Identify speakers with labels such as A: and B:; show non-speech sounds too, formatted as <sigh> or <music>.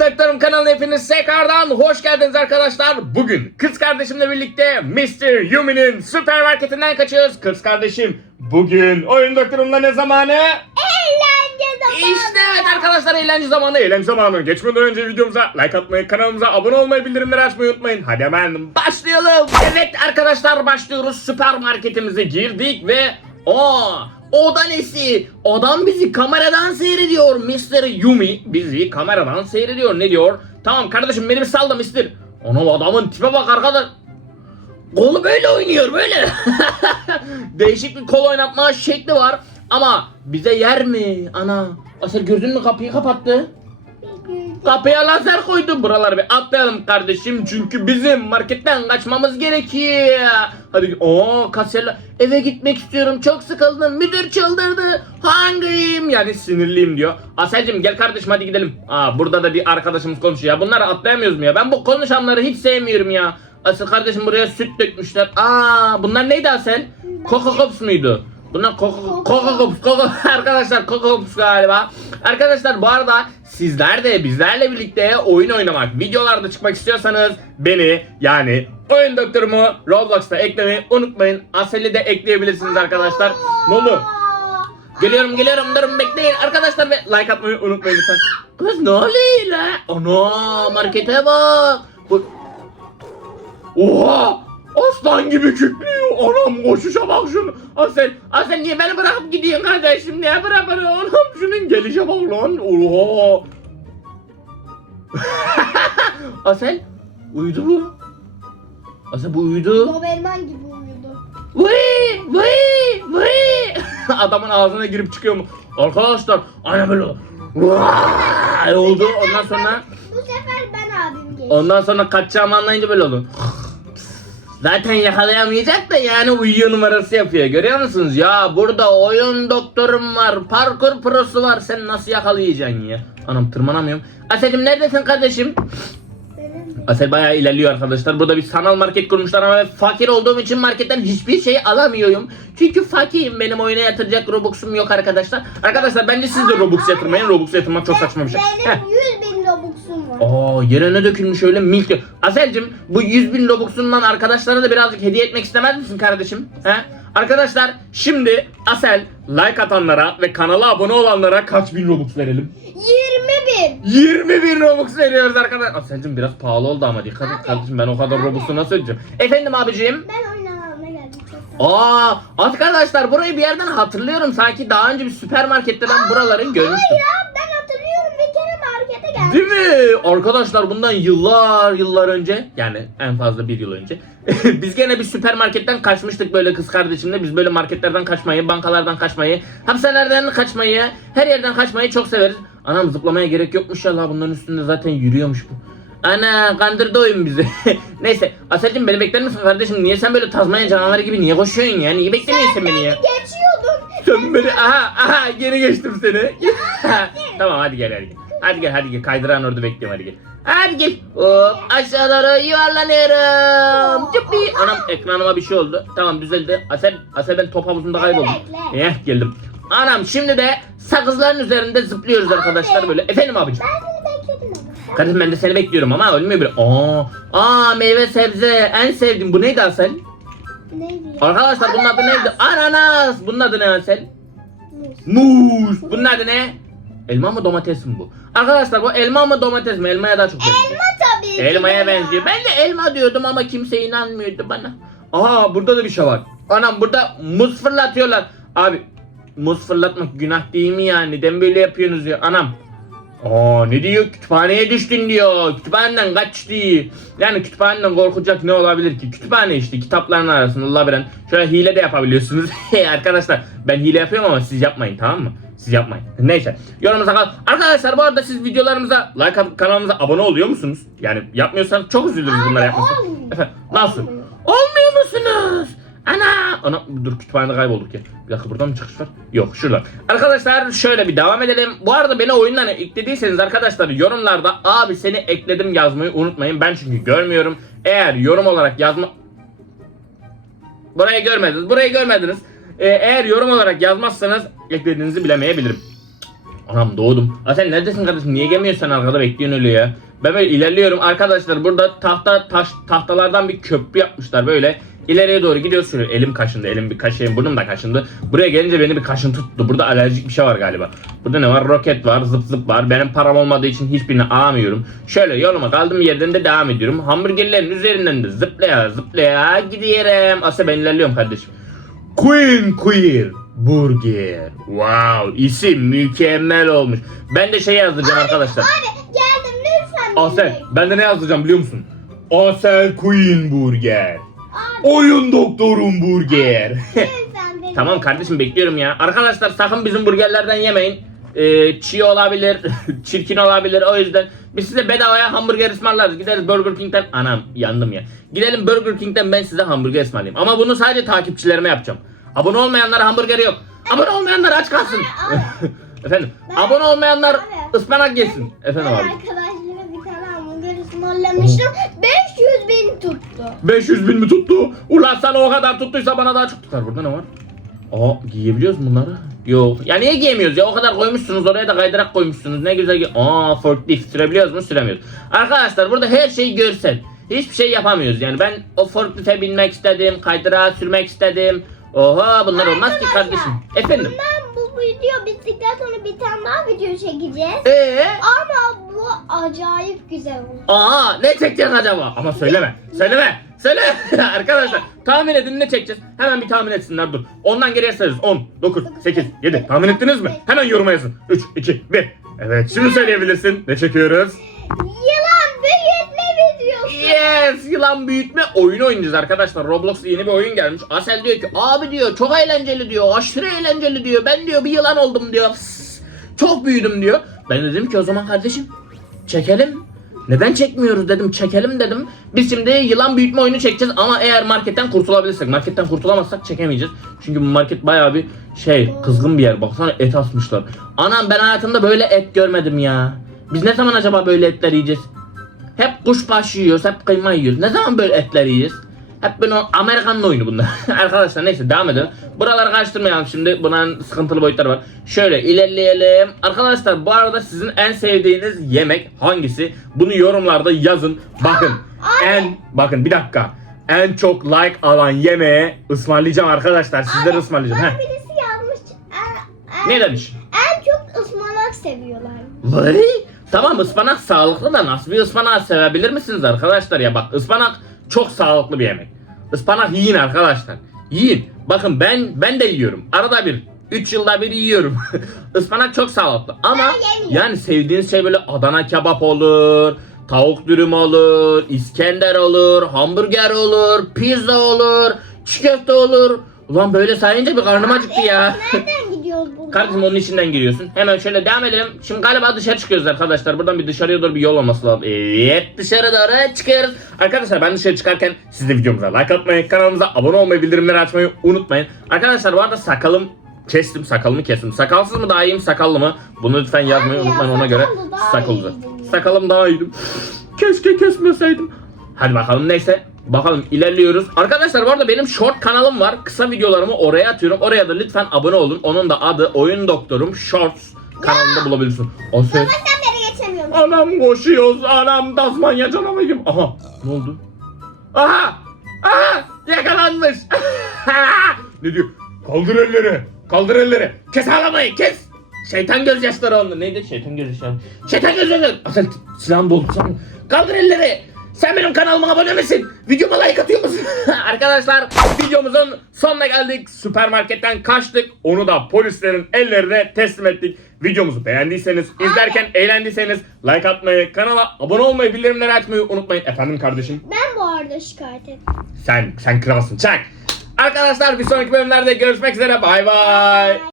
A: Doktorum kanalına hepiniz tekrardan hoş geldiniz arkadaşlar. Bugün kız kardeşimle birlikte Mr. Yumi'nin süpermarketinden kaçıyoruz. Kız kardeşim bugün Oyun Doktorum'la ne zamanı?
B: Eğlence zamanı.
A: İşte evet arkadaşlar eğlence zamanı. Eğlence zamanı. Geçmeden önce videomuza like atmayı, kanalımıza abone olmayı, bildirimleri açmayı unutmayın. Hadi hemen başlayalım. Evet arkadaşlar başlıyoruz. Süpermarketimize girdik ve o o da nesi? Adam bizi kameradan seyrediyor. Mr. Yumi bizi kameradan seyrediyor. Ne diyor? Tamam kardeşim beni bir sal da Mr. Ona adamın tipe bak arkadaş. Kolu böyle oynuyor böyle. <laughs> Değişik bir kol oynatma şekli var. Ama bize yer mi? Ana. Asel gördün mü kapıyı kapattı. Kapıya lazer koydu. Buraları bir atlayalım kardeşim. Çünkü bizim marketten kaçmamız gerekiyor. Hadi. Oo kasiyerler. Eve gitmek istiyorum. Çok sıkıldım. Müdür çıldırdı. Hungry'im. Yani sinirliyim diyor. Aselcim gel kardeşim hadi gidelim. Aa burada da bir arkadaşımız konuşuyor. Ya bunları atlayamıyoruz mu ya? Ben bu konuşanları hiç sevmiyorum ya. Asıl kardeşim buraya süt dökmüşler. Aa bunlar neydi Asel? Coco Pops muydu? Bunlar Coco Coco Pops. Coco <laughs> arkadaşlar Coco Pops galiba. Arkadaşlar bu arada sizler de bizlerle birlikte oyun oynamak, videolarda çıkmak istiyorsanız beni yani oyun doktorumu Roblox'ta eklemeyi unutmayın. Asel'i de ekleyebilirsiniz arkadaşlar. Ne oldu? Geliyorum geliyorum durun bekleyin arkadaşlar ve like atmayı unutmayın lütfen. Kız ne oluyor la? Ana markete bak. Bu... Oha! Aslan gibi kükrüyor. Anam koşuşa bak şunu. Asel, Asel niye beni bırakıp gidiyorsun kardeşim? Niye bırak beni? Anam şunun gelişe bak lan. Oha! <laughs> Asel, uyudu bu. Asel bu uyudu.
B: Doberman gibi uyudu.
A: Vıy vıy vıy. <laughs> Adamın ağzına girip çıkıyor mu? Arkadaşlar aynen böyle oldu. Vay oldu. Ondan sonra
B: Bu sefer ben abim geçti.
A: ondan sonra kaçacağımı anlayınca böyle oldu. Zaten yakalayamayacak da yani uyuyor numarası yapıyor. Görüyor musunuz? Ya burada oyun doktorum var. Parkur prosu var. Sen nasıl yakalayacaksın ya? Anam tırmanamıyorum. Asel'im neredesin kardeşim? Asel bayağı ilerliyor arkadaşlar. Burada bir sanal market kurmuşlar ama fakir olduğum için marketten hiçbir şey alamıyorum. Çünkü fakirim. Benim oyuna yatıracak Robux'um yok arkadaşlar. Arkadaşlar bence siz de Robux yatırmayın. Robux yatırmak çok saçma bir şey. Heh.
B: Benim 100 bin Robux'um var.
A: Aa yere ne dökülmüş öyle milk. Aselcim bu 100 bin Robux'undan arkadaşlara da birazcık hediye etmek istemez misin kardeşim? He? Arkadaşlar şimdi Asel like atanlara ve kanala abone olanlara kaç bin Robux verelim?
B: 20 bin.
A: 20 bin Robux veriyoruz arkadaşlar. Aselcim biraz pahalı oldu ama dikkat et kardeşim ben o kadar Robux'u nasıl ödeyeceğim? Efendim abicim?
B: Ben oyun alanına geldim
A: Aa arkadaşlar burayı bir yerden hatırlıyorum. Sanki daha önce bir süpermarkette ben buraları görmüştüm.
B: Ya ben hatırlıyorum bir kere markete geldim.
A: Değil mi? Arkadaşlar bundan yıllar yıllar önce yani en fazla bir yıl önce <laughs> biz gene bir süpermarketten kaçmıştık böyle kız kardeşimle. Biz böyle marketlerden kaçmayı, bankalardan kaçmayı, hapishanelerden kaçmayı, her yerden kaçmayı çok severiz. Anam zıplamaya gerek yokmuş ya la bunların üstünde zaten yürüyormuş bu. Ana kandırdı oyun bizi. <laughs> Neyse Aselcim beni bekler misin kardeşim? Niye sen böyle Tazmanya canavarı gibi niye koşuyorsun ya? Niye beklemiyorsun sen beni ya?
B: Geçiyordun.
A: Sen beni aha aha geri geçtim seni. <laughs> tamam hadi gel hadi gel. Hadi gel hadi gel kaydıran orada bekliyorum hadi gel. Hadi gel. Hop aşağı doğru yuvarlanıyorum. Cüppi. Anam ekranıma bir şey oldu. Tamam düzeldi. Asel, Asel ben top havuzunda kayboldum.
B: Bekle.
A: Eh geldim. Anam şimdi de sakızların üzerinde zıplıyoruz arkadaşlar böyle. Efendim abicim.
B: Ben seni bekledim ama.
A: Kardeşim ben de seni bekliyorum ama ölmüyor bile. Aa, aa meyve sebze en sevdiğim. Bu neydi Asel?
B: Neydi?
A: Arkadaşlar bunun adı neydi? Ananas. Bunun adı ne Asel?
B: Muz.
A: Muz. Bunun adı ne? Elma mı domates mi bu? Arkadaşlar bu elma mı domates mi? Elmaya daha çok benziyor.
B: Elma tabii ki.
A: Elmaya
B: ya.
A: benziyor. Ben de elma diyordum ama kimse inanmıyordu bana. Aha burada da bir şey var. Anam burada muz fırlatıyorlar. Abi muz fırlatmak günah değil mi yani? Neden böyle yapıyorsunuz ya? Anam. Aa ne diyor? Kütüphaneye düştün diyor. Kütüphaneden kaç diyor. Yani kütüphaneden korkacak ne olabilir ki? Kütüphane işte kitapların arasında labirent. Şöyle hile de yapabiliyorsunuz. <laughs> Arkadaşlar ben hile yapıyorum ama siz yapmayın tamam mı? Siz yapmayın. Neyse. Yorumunuza kal. Arkadaşlar bu arada siz videolarımıza like atıp kanalımıza abone oluyor musunuz? Yani yapmıyorsanız çok üzülürüz bunları yapmasın. Efendim nasıl? Ana! Ana dur kütüphanede kaybolduk ya. Bir dakika buradan mı çıkış var? Yok şuradan. Arkadaşlar şöyle bir devam edelim. Bu arada beni oyundan eklediyseniz arkadaşlar yorumlarda abi seni ekledim yazmayı unutmayın. Ben çünkü görmüyorum. Eğer yorum olarak yazma... Burayı görmediniz. Burayı görmediniz. Ee, eğer yorum olarak yazmazsanız eklediğinizi bilemeyebilirim. Anam doğdum. Aa sen neredesin kardeşim? Niye gelmiyorsun sen arkada bekliyorsun öyle ya? Ben böyle ilerliyorum arkadaşlar. Burada tahta taş tahtalardan bir köprü yapmışlar böyle. İleriye doğru gidiyoruz şöyle elim kaşındı elim bir kaşıyım burnum da kaşındı. Buraya gelince beni bir kaşın tuttu. Burada alerjik bir şey var galiba. Burada ne var? Roket var, zıp zıp var. Benim param olmadığı için hiçbirini alamıyorum. Şöyle yoluma kaldığım yerden de devam ediyorum. Hamburgerlerin üzerinden de zıplaya zıplaya gidiyorum. Aslında ben ilerliyorum kardeşim. Queen Queer Burger. Wow isim mükemmel olmuş. Ben de şey yazdıracağım arkadaşlar.
B: Abi geldim lütfen.
A: Asel ben de ne yazdıracağım biliyor musun? Asel Queen Burger. Oyun doktorum burger. <laughs> tamam kardeşim bekliyorum ya. Arkadaşlar sakın bizim burgerlerden yemeyin. Ee, çiğ olabilir, <laughs> çirkin olabilir. O yüzden biz size bedavaya hamburger ısmarlarız. Gideriz Burger King'den. Anam yandım ya. Gidelim Burger King'den ben size hamburger ısmarlayayım. Ama bunu sadece takipçilerime yapacağım. Abone olmayanlara hamburger yok. Abone olmayanlar aç kalsın. <laughs> Efendim,
B: Ben-
A: abone olmayanlar
B: Abi.
A: ıspanak yesin. Efendim
B: Ben
A: abi.
B: arkadaşlarıma bir tane hamburger ısmarlamıştım. 500 bin tuttu.
A: 500 bin mi tuttu? Ulan sana o kadar tuttuysa bana daha çok tutar. Burada ne var? Aa giyebiliyoruz bunları? Yok. Ya niye giyemiyoruz ya? O kadar koymuşsunuz oraya da kaydırak koymuşsunuz. Ne güzel. gi- Aa forklift sürebiliyoruz mu? Süremiyoruz. Arkadaşlar burada her şey görsel. Hiçbir şey yapamıyoruz. Yani ben o forklifte binmek istedim. Kaydırağa sürmek istedim. Oha bunlar olmaz ki
B: Arkadaşlar,
A: kardeşim. Efendim.
B: Bundan bu video bittikten sonra bir tane daha video çekeceğiz.
A: Ee?
B: Acayip güzel oldu.
A: Aa ne çekeceğiz acaba? Ama söyleme. Söyleme. Söyle. <laughs> Arkadaşlar tahmin edin ne çekeceğiz? Hemen bir tahmin etsinler dur. Ondan geriye sayarız. 10, 9, 8, 7. Tahmin ettiniz mi? Hemen yoruma yazın. 3, 2, 1. Evet şimdi söyleyebilirsin. Ne çekiyoruz?
B: Yılan büyütme videosu.
A: Yes! Yılan büyütme oyunu oynayacağız arkadaşlar. Roblox'ta yeni bir oyun gelmiş. Asel diyor ki abi diyor çok eğlenceli diyor. Aşırı eğlenceli diyor. Ben diyor bir yılan oldum diyor. Çok büyüdüm diyor. Ben de dedim ki o zaman kardeşim çekelim. Neden çekmiyoruz dedim çekelim dedim. Biz şimdi yılan büyütme oyunu çekeceğiz ama eğer marketten kurtulabilirsek. Marketten kurtulamazsak çekemeyeceğiz. Çünkü market bayağı bir şey kızgın bir yer. Baksana et asmışlar. Anam ben hayatımda böyle et görmedim ya. Biz ne zaman acaba böyle etler yiyeceğiz? Hep kuşbaşı yiyoruz, hep kıyma yiyoruz. Ne zaman böyle etler yiyoruz? Hep böyle Amerikan'ın oyunu bunlar. <laughs> Arkadaşlar neyse devam edelim. Buraları karıştırmayalım şimdi. Bunların sıkıntılı boyutları var. Şöyle ilerleyelim. Arkadaşlar bu arada sizin en sevdiğiniz yemek hangisi? Bunu yorumlarda yazın. Bakın. <gasps> en bakın bir dakika. En çok like alan yemeğe ısmarlayacağım arkadaşlar. Sizlere
B: Abi,
A: ısmarlayacağım.
B: Bana
A: Heh.
B: birisi yazmış. En, en,
A: Ne demiş?
B: En çok ıspanak seviyorlar.
A: Vay! Tamam ıspanak sağlıklı da nasıl bir ıspanağı sevebilir misiniz arkadaşlar ya bak ıspanak çok sağlıklı bir yemek. Ispanak yiyin arkadaşlar. Yiyin. Bakın ben ben de yiyorum. Arada bir 3 yılda bir yiyorum. <laughs> Ispanak çok sağlıklı ama yani sevdiğiniz şey böyle Adana kebap olur, tavuk dürüm olur, İskender olur, hamburger olur, pizza olur, çiğ köfte olur. Ulan böyle sayınca bir karnım acıktı ya.
B: Buradan?
A: Kardeşim onun içinden giriyorsun. Hemen şöyle devam edelim. Şimdi galiba dışarı çıkıyoruz arkadaşlar. Buradan bir dışarıya doğru bir yol olması lazım. Evet dışarı doğru çıkıyoruz. Arkadaşlar ben dışarı çıkarken siz de videomuza like atmayı, kanalımıza abone olmayı, bildirimleri açmayı unutmayın. Arkadaşlar bu arada sakalım kestim, sakalımı kestim. Sakalsız mı daha iyiyim, sakallı mı? Bunu lütfen yazmayı
B: Abi ya,
A: unutmayın ona göre.
B: sakallı.
A: Sakalım daha iyiydi. Keşke kesmeseydim. Hadi bakalım neyse. Bakalım ilerliyoruz. Arkadaşlar bu arada benim short kanalım var. Kısa videolarımı oraya atıyorum. Oraya da lütfen abone olun. Onun da adı Oyun Doktorum Shorts kanalında bulabilirsin. O ses.
B: Ama sen beni geçemiyorsun.
A: Anam koşuyoruz. Anam Tasmanya canavarıyım. Aha ne oldu? Aha! Aha! Yakalanmış. <laughs> ne diyor? Kaldır elleri. Kaldır elleri. Kes ağlamayı kes. Şeytan gözyaşları oldu. Neydi? Şeytan gözyaşları. Şeytan gözyaşları. Asıl silahını doldursam. Kaldır elleri. Sen benim kanalıma abone misin? Videoma like atıyor musun? <laughs> Arkadaşlar videomuzun sonuna geldik. Süpermarketten kaçtık. Onu da polislerin ellerine teslim ettik. Videomuzu beğendiyseniz, izlerken eğlendiyseniz like atmayı, kanala abone olmayı, bildirimleri açmayı unutmayın. Efendim kardeşim.
B: Ben bu arada şikayet ettim.
A: Sen sen kralsın. Çak. Arkadaşlar bir sonraki bölümlerde görüşmek üzere. Bay bay.